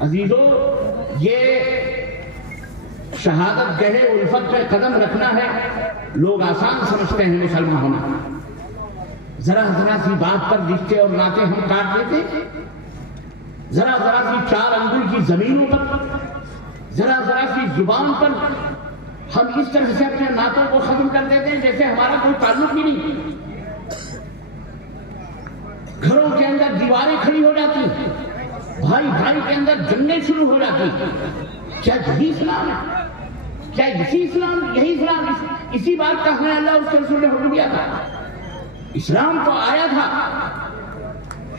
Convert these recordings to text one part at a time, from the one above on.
عزیزو، یہ شہادت گہے الفت پہ قدم رکھنا ہے، لوگ آسان سمجھتے ہیں مسلمان ہونا. ذرا ذرا سی بات پر رشتے اور ناطے ہم کاٹ لیتے، ذرا ذرا سی 4 انگل کی زمینوں پر، ذرا ذرا سی زبان پر ہم اس طرح سے اپنے ناطوں کو ختم کر دیتے ہیں جیسے ہمارا کوئی تعلق ہی نہیں. گھروں کے اندر دیواریں کھڑی ہو جاتی، بھائی بھائی کے اندر جنگیں شروع ہو جاتی. کیا یہی اسلام ہے؟ کیا یہی اسلام اسی بات کا ہمیں اللہ اس کے رسول نے حکم دیا تھا؟ اسلام تو آیا تھا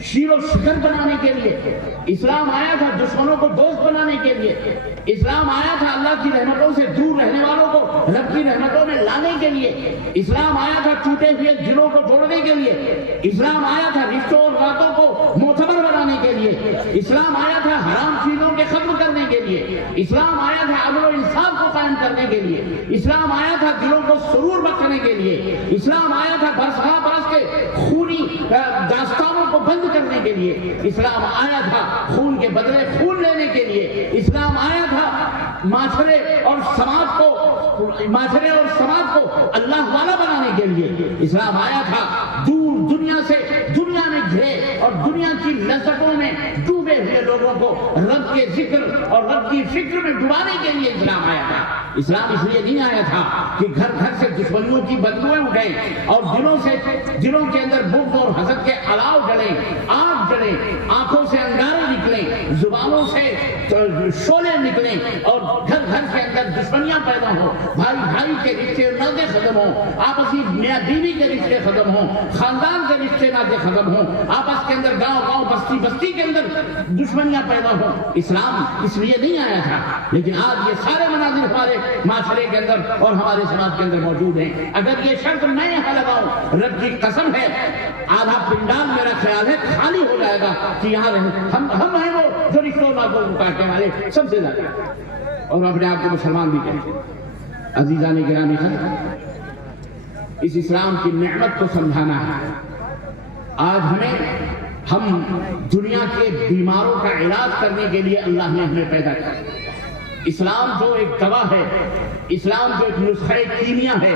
شیر و شکر بنانے کے لیے، اسلام آیا تھا دشمنوں کو دوست بنانے کے لیے، اسلام آیا تھا اللہ کی رحمتوں سے دور رہنے والوں کو رب کی رحمتوں میں لانے کے لیے، اسلام آیا تھا ٹوٹے ہوئے دلوں کو جوڑنے کے لیے، اسلام آیا تھا رشتوں اور ناطوں کو معتبر بنانے کے لیے، اسلام آیا تھا حرام چیزوں کے ختم کرنے کے لیے، اسلام آیا تھا عدل و انصاف کو قائم کرنے کے لیے، اسلام آیا تھا دلوں کو سرور بخشنے کے لیے، اسلام آیا تھا برسہ برس کے خونی داستانوں کو بند کرنے کے لیے، اسلام آیا تھا خون کے بدلے خون لینے کے لیے، اسلام آیا تھا معاشرے اور سماج کو اللہ والا بنانے کے لیے، اسلام آیا تھا دور دنیا سے دنیا میں گھرے اور دنیا کی لذتوں میں ڈوبے ہوئے لوگوں کو رب کے ذکر اور رب کی فکر میں ڈبانے کے لیے اسلام آیا تھا. اسلام اس لیے نہیں آیا تھا کہ گھر گھر سے دشمنیوں کی بدبوئیں اٹھیں اور دلوں کے اندر بغض اور حسد کے الاؤ جلیں، آگ جلیں، آنکھوں سے انگارے نکلیں، زبانوں سے شعلے نکلیں اور گھر گھر کے اندر دشمنیاں پیدا ہوں، بھائی بھائی کے رشتے ناطے ختم ہوں، آپسی میاں بیوی کے رشتے ختم ہوں، خاندان کے رشتے ناطے ختم ہوں، آپس کے اندر گاؤں گاؤں بستی کے اندر دشمنیاں پیدا ہوں. اسلام اس لیے نہیں آیا تھا، لیکن آج یہ سارے مناظر ہمارے معاشرے کے اندر اور ہمارے سماج کے اندر موجود ہیں. اگر یہ شرط میں یہاں لگاؤں، رب کی قسم ہے آدھا پنڈال میرا خیال ہے خالی ہو جائے گا کہ یہاں ہم ہیں وہ جو رشتوں ناطوں کو کاٹنے والے سب سے زیادہ، اور اپنے آپ کو مسلمان بھی کہتے ہیں. عزیزان گرامی، اس اسلام کی نعمت کو سمجھانا ہے. آج ہم دنیا کے بیماروں کا علاج کرنے کے لیے اللہ نے ہمیں پیدا کیا. اسلام جو ایک دوا ہے، اسلام جو ایک نسخہ کیمیا ہے،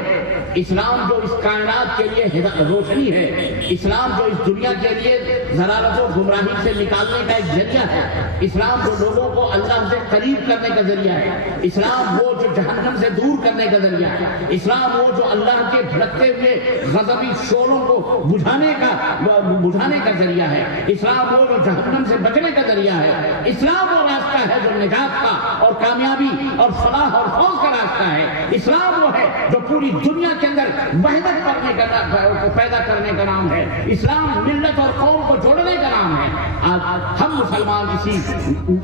اسلام جو اس کائنات کے لیے روشنی ہے، اسلام جو اس دنیا کے لیے ضلالت و گمراہی سے نکالنے کا ایک ذریعہ ہے، اسلام جو لوگوں کو اللہ سے قریب کرنے کا ذریعہ ہے، اسلام وہ جو جہنم سے دور کرنے کا ذریعہ ہے، اسلام وہ جو اللہ کے بھڑکتے ہوئے غضبی شعلوں کو بجھانے کا ذریعہ ہے، اسلام وہ جو جہنم سے بچنے کا ذریعہ ہے، اسلام وہ راستہ ہے جو نجات کا اور کامیابی اور فلاح اور فوز کا راستہ ہے، اسلام وہ ہے جو پوری دنیا کے اندر وحدت پیدا کرنے کا نام ہے، اسلام ملت اور قوم کو جوڑنے کا نام ہے. آج ہم مسلمان اسی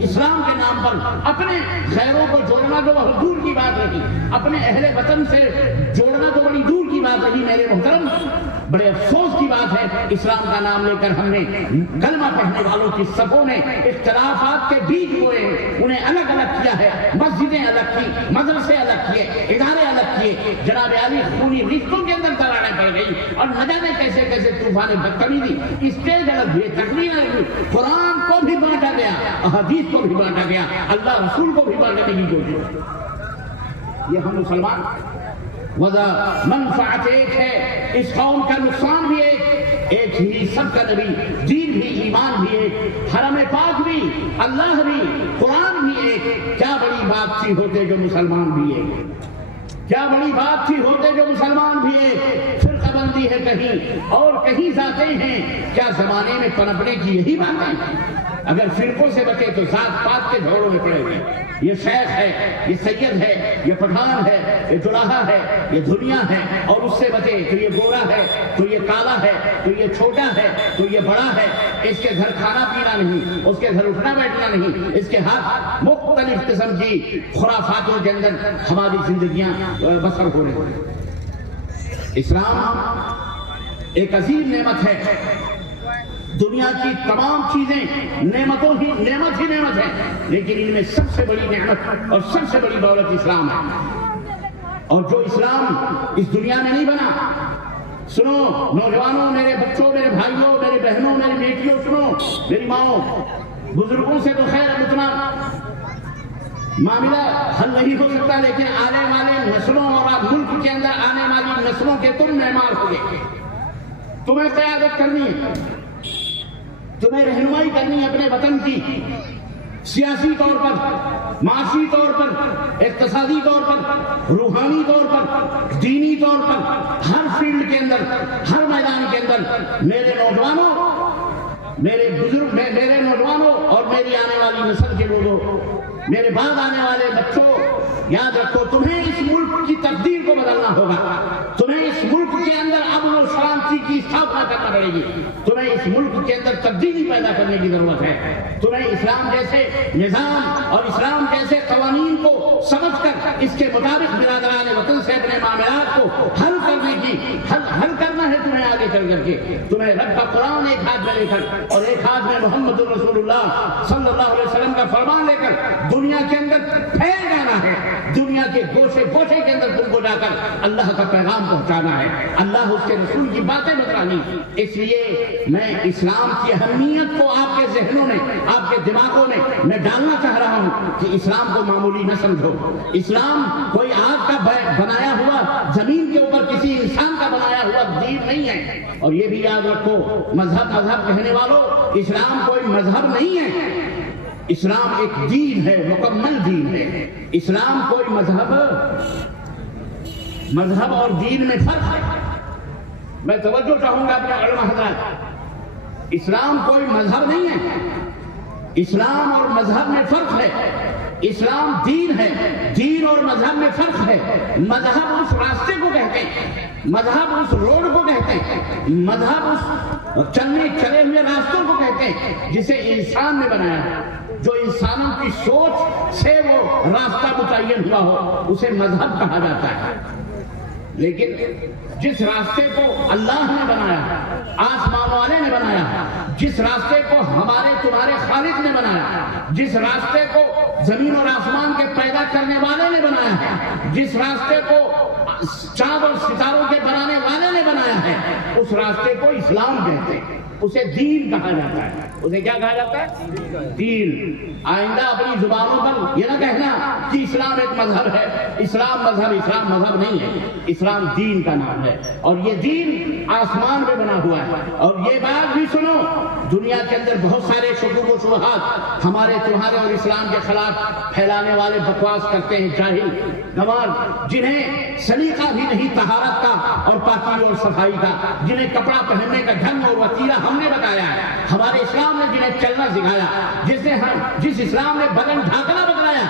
اسلام کے نام پر اپنے غیروں کو جوڑنا تو بہت دور کی بات رہی، اپنے اہل وطن سے جوڑنا تو بڑی دور کی بات رہی. میرے محترم، بڑے افسوس کی بات ہے اسلام کا نام لے کر ہم نے کلمہ پڑھنے والوں کی صفوں میں اختلافات کے بیج ہوئے، انہیں الگ الگ کیا ہے، مسجدیں الگ کی، مدرسے الگ کیے، ادارے الگ کیے. جناب علی خونی رشتوں کے اندر دراڑیں پڑ گئی اور نہ جانے کیسے کیسے طوفان بدتمیزی، اسٹیج الگ ہوئے، تقریر الگ ہوئی، قرآن کو بھی بانٹا گیا، احادیث کو بھی بانٹا گیا، اللہ رسول کو بھی بانٹنے کی کوشش. یہ ہم مسلمان وضع منفعت ایک ہے، اس قوم کا نقصان بھی ایک ہی، سب کا نبی، دین بھی، ایمان بھی ایک، حرم پاک بھی، اللہ بھی، قرآن بھی ایک. کیا بڑی بات تھی ہوتے جو مسلمان بھی ایک، کیا بڑی بات تھی ہوتے جو مسلمان بھی ایک. فرقہ بندی ہے کہیں اور کہیں ذاتیں ہیں، کیا زمانے میں پنپنے کی یہی باتیں ہیں؟ اگر فرقوں سے بچے تو ذات پات کے جھوڑوں میں پڑے ہوئے. یہ شیخ ہے، یہ سید ہے، یہ پٹھان ہے، یہ جڑاہا ہے، یہ دنیا ہے، اور اس سے بچے تو یہ گورا ہے، تو یہ کالا ہے، تو یہ چھوٹا ہے، تو یہ بڑا ہے. اس کے گھر کھانا پینا نہیں، اس کے گھر اٹھنا بیٹھنا نہیں، اس کے ہاتھ مختلف قسم کی خرافاتوں کے اندر ہماری زندگیاں بسر ہو رہی ہیں. اسلام ایک عظیم نعمت ہے. دنیا کی تمام چیزیں نعمت ہی نعمت ہے، لیکن ان میں سب سے بڑی نعمت اور سب سے بڑی دولت اسلام ہے. اور جو اسلام اس دنیا میں نہیں بنا، سنو نوجوانوں، میرے بچوں، میرے بھائیوں، میرے بہنوں، میری بیٹیوں، سنو میری ماؤں، بزرگوں سے تو خیر اب اتنا معاملہ حل نہیں ہو سکتا، لیکن آنے والے نسلوں اور ملک کے اندر آنے والی نسلوں کے تم معمار ہو گے، تمہیں قیادت کرنی ہے، تمہیں رہنمائی کرنی ہے اپنے وطن کی، سیاسی طور پر، معاشی طور پر، اقتصادی طور پر، روحانی طور پر، دینی طور پر، ہر فیلڈ کے اندر، ہر میدان کے اندر میرے نوجوانوں، میرے بزرگ، میرے نوجوانوں اور میری آنے والی نسل کے لوگوں، میرے بعد آنے والے بچوں، یاد رکھو تمہیں اس ملک کی تقدیر کو بدلنا ہوگا، تمہیں اس ملک کے اندر امن و سلامتی کی استھاپنا کرنا پڑے گی، تمہیں اس ملک کے اندر تبدیلی پیدا کرنے کی ضرورت ہے، تمہیں اسلام جیسے نظام اور اسلام جیسے قوانین کو سمجھ کر اس کے مطابق برادران وطن سے اپنے معاملات کو حل کرنے کی حل کرنا ہے تمہیں آگے چل کر کے، تمہیں رب کا قرآن ایک ہاتھ میں لے کر اور ایک ہاتھ میں محمد رسول اللہ صلی اللہ علیہ وسلم کا فرمان لے کر دنیا کے اندر پھیل جانا ہے، دنیا کے گوشے گوشے کے اندر تم کو جا کر اللہ کا پیغام پہنچانا ہے، اللہ اس کے رسول کی باتیں بتانی۔ اس لیے میں اسلام کی اہمیت کو آپ کے ذہنوں میں، آپ کے دماغوں میں ڈالنا چاہ رہا ہوں کہ اسلام کو معمولی نہ سمجھو، اسلام کوئی آج کا بنایا ہوا، زمین کے اوپر کسی انسان کا بنایا ہوا دین نہیں ہے، اور یہ بھی یاد رکھو مذہب کہنے والوں، اسلام کوئی مذہب نہیں ہے، اسلام ایک دین ہے، مکمل دین ہے، اسلام کوئی مذہب اور دین میں فرق ہے۔ میں توجہ چاہوں گا اپنے علماء حضرات، اسلام کوئی مذہب نہیں ہے، اسلام اور مذہب میں فرق ہے، اسلام دین ہے، دین اور مذہب میں فرق ہے، مذہب اس راستے کو کہتے ہیں، مذہب اس روڈ کو کہتے ہیں، مذہب اس چلے ہوئے راستوں کو کہتے ہیں جسے انسان نے بنایا ہے، جو انسانوں کی سوچ سے وہ راستہ متعین ہوا ہو اسے مذہب کہا جاتا ہے۔ لیکن جس راستے کو اللہ نے بنایا، آسمان والے نے بنایا، جس راستے کو ہمارے تمہارے خالق نے بنایا، جس راستے کو زمین اور آسمان کے پیدا کرنے والے نے بنایا ہے، جس راستے کو چاند اور ستاروں کے بنانے والے نے بنایا ہے، اس راستے کو اسلام کہتے ہیں، اسے دین کہا جاتا ہے۔ اسے کیا کہا جاتا ہے؟ دین۔ آئندہ اپنی زبانوں پر یہ نہ کہنا کہ اسلام ایک مذہب ہے، اسلام مذہب نہیں ہے، اسلام دین کا نام ہے، اور یہ دین آسمان میں بنا ہوا ہے۔ اور یہ بات بھی سنو، دنیا کے اندر بہت سارے شکوک و شبہات ہمارے تمہارے اور اسلام کے خلاف پھیلانے والے بکواس کرتے ہیں، جاہل گوار، جنہیں سلیقہ بھی نہیں طہارت کا اور پاکی اور صفائی کا، جنہیں کپڑا پہننے کا ڈھنگ اور وتیرہ ہم نے بتایا ہے، ہمارے اسلام نے جنہیں چلنا سکھایا، جس اسلام نے بدن ڈھانکنا بتلایا،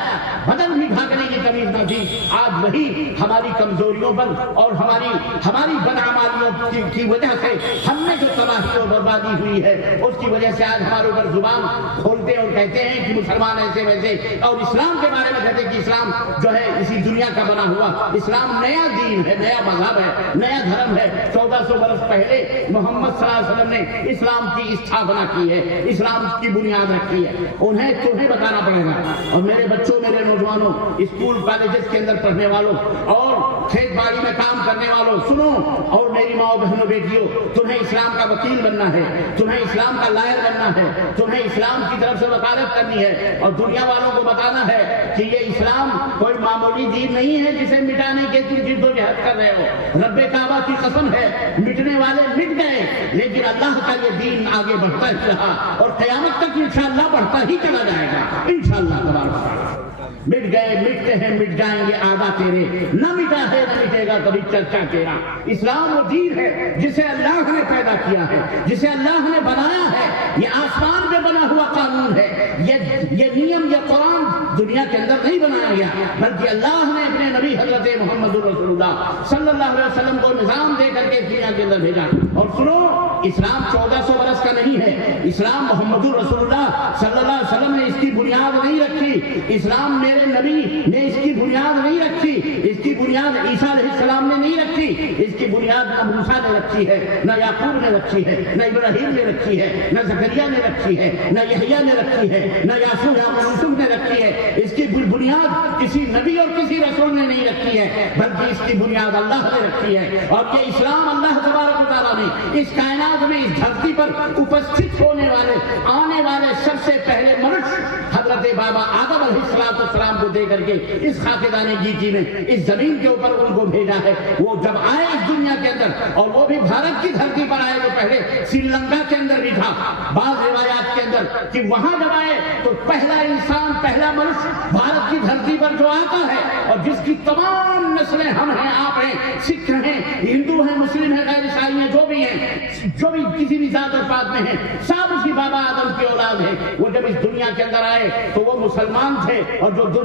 بدن بھی ڈھانکنے کی تمیز نہ تھی، آج وہی ہماری کمزوریوں پر اور ہماری بدعمالیوں کی وجہ سے ہم نے جو تباہی اور بربادی ہوئی ہے اس کی وجہ سے آج ہمارے اوپر زبان کھولتے اور کہتے ہیں کہ مسلمان ایسے ویسے، اور اسلام کے بارے میں کہتے ہیں کہ اسلام جو ہے اسی دنیا کا بنا ہوا، اسلام نیا دین ہے، نیا مذہب ہے، نیا دھرم ہے۔ 1400 برس پہلے محمد صلی اللہ علیہ وسلم نے اسلام کی استھاپنا کی ہے، اسلام کی بنیاد رکھی ہے، انہیں تمہیں بتانا پڑے گا۔ اور میرے بچوں، میرے نوجوانوں، اسکول کالجز کے اندر پڑھنے والوں اور کھیت باڑی میں کام کرنے والوں، سنو، اور میری ماں بہنوں بیٹیوں، تمہیں اسلام کا وکیل بننا ہے، تمہیں اسلام کا لائر بننا ہے، تمہیں اسلام کی طرف سے وکالت کرنی ہے، اور دنیا والوں کو بتانا ہے کہ یہ اسلام کوئی معمولی دین نہیں ہے جسے مٹانے کے تم جد و جہد کر رہے ہو۔ رب کعبہ کی قسم ہے، مٹنے والے مٹ گئے، لیکن اللہ کا یہ دین آگے بڑھتا ہی رہا، اور قیامت تک انشاءاللہ بڑھتا ہی چلا جائے گا انشاءاللہ تبارک۔ مٹ گئے، مٹتے ہیں، مٹ جائیں گے آدھا تیرے، نہ مٹا ہے نہ مٹے گا کبھی چرچا تیرا۔ اسلام وہ دین ہے جسے اللہ نے پیدا کیا ہے، جسے اللہ نے بنایا ہے، یہ آسمان میں بنا ہوا قانون ہے، یہ نیم، یہ قرآن دنیا کے اندر نہیں بنایا گیا، بلکہ اللہ نے اپنے نبی حضرت محمد رسول اللہ صلی اللہ علیہ وسلم کو نظام دے کر کے دنیا کے اندر بھیجا۔ اور سنو، اسلام 1400 برس کا نہیں ہے، اسلام محمد رسول اللہ صلی اللہ علیہ وسلم نے اس کی بنیاد نہیں رکھی، اسلام میرے نبی نے اس کی بنیاد نہیں رکھی، اس کی بنیاد عیسیٰ علیہ السلام نے نہیں رکھی، اس کی بنیاد نہ موسیٰ نے رکھی ہے، نہ یعقوب نے رکھی ہے، نہ ابراہیم نے رکھی ہے، نہ زکریا نے رکھی ہے، نہ یحییٰ نے رکھی ہے، نہ یوسف نے رکھی ہے، اس کی بنیاد کسی نبی اور کسی رسول نے نہیں رکھی ہے، بلکہ اس کی بنیاد اللہ نے رکھی ہے۔ اور یہ اسلام اللہ تبارک و تعالیٰ نے اس کائنات میں، اس دھرتی پر اپستھت ہونے والے، آنے والے سب سے پہلے منش حضرت اپنے بابا آدم علیہ السلام کو دے کر کے اس خاکدان گیتی میں اس زمین کے اوپر ان کو بھیجا ہے. وہ جب آئے اس دنیا کے اندر اور وہ بھی بھارت کی دھرتی پر آئے, جو پہلے سری لنکا کے اندر بھی تھا بعض روایات کے اندر, کہ وہاں جب آئے تو پہلا انسان پہلا منش بھارت کی دھرتی پر جو آتا ہے اور جس کی تمام نسلیں ہم ہیں, آپ ہیں, سکھ ہیں, ہندو ہیں, مسلم ہیں, غیر عیسائی ہیں, جو بھی ہیں, جو بھی کسی بھی ذات اور پات میں ہیں, سب اسی بابا آدم کی اولاد ہے. وہ جب اس دنیا کے اندر آئے تو وہ مسلمان تھے, اور جو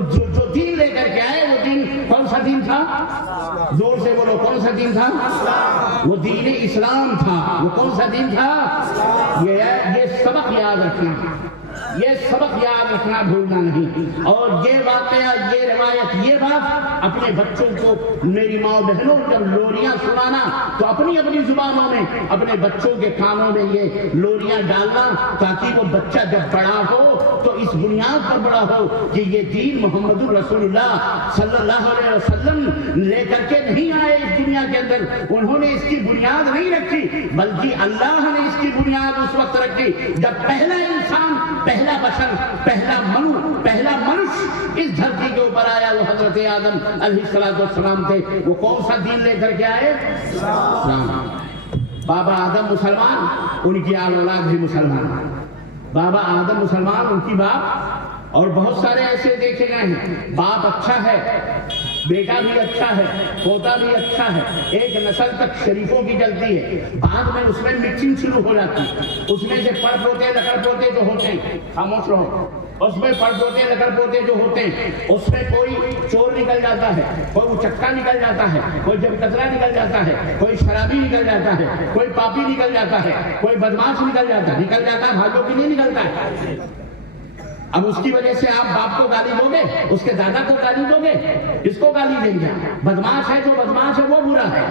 دین لے کر کے آئے وہ دین کون سا دین تھا؟ زور سے بولو, کون سا دین تھا؟ وہ دین اسلام تھا. وہ کون سا دین تھا؟ یہ سبق یاد رکھنا, یہ سبق یاد رکھنا, بھولنا نہیں. اور یہ واقعہ, یہ روایت, یہ بات اپنے بچوں کو, میری ماں بہنوں, جب لوریاں سنانا تو اپنی اپنی زبانوں میں اپنے بچوں کے کانوں میں یہ لوریاں ڈالنا, تاکہ وہ بچہ جب بڑا ہو تو اس بنیاد پر بڑا ہو کہ یہ دین محمد رسول اللہ صلی اللہ علیہ وسلم لے کر کے نہیں آئے اس دنیا کے اندر. انہوں نے اس کی بنیاد نہیں رکھی, بلکہ اللہ نے اس کی بنیاد اس وقت رکھی جب پہلا انسان, پہلا بشر, پہلا منش اس دھرتی کے اوپر آیا. وہ حضرت آدم علیہ السلام تھے. وہ کون سا دین لے کر کے آئے؟ اسلام. بابا آدم مسلمان, ان کی اولاد بھی مسلمان. بابا آدم مسلمان, ان کی باپ, اور بہت سارے ایسے دیکھے گئے ہیں باپ اچھا ہے, بیٹا بھی اچھا ہے, پوتا بھی اچھا ہے, ایک نسل تک شریفوں کی چلتی ہے, بعد میں اس میں مکسنگ شروع ہو جاتی ہے. اس میں سے پڑ پوتے لکڑ پوتے جو ہوتے ہیں, خاموش رہو, اس میں پڑ پوتے لکڑ پوتے جو ہوتے ہیں, اس میں کوئی چور نکل جاتا ہے, کوئی چکا نکل جاتا ہے, کوئی جب کترا نکل جاتا ہے, کوئی شرابی نکل جاتا ہے, کوئی پاپی نکل جاتا ہے, کوئی بدماش نکل جاتا ہے. بھائیوں کی نہیں نکلتا ہے. اب اس کی وجہ سے آپ باپ کو گالی دو گے, اس کے دادا کو گالی دو گے, اس کو گالی دیں گے. بدماش ہے, جو بدماش ہے وہ برا ہے.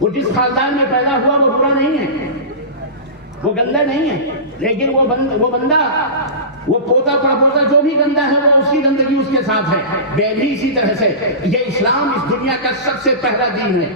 وہ جس خاندان میں پیدا ہوا وہ برا نہیں ہے, وہ گندا نہیں ہے, لیکن وہ بندہ, وہ پوتا پڑپوتا جو بھی گندا ہے وہ اس کی گندگی اس کے ساتھ ہے. بھی اسی طرح سے یہ اسلام اس دنیا کا سب سے پہلا دین ہے.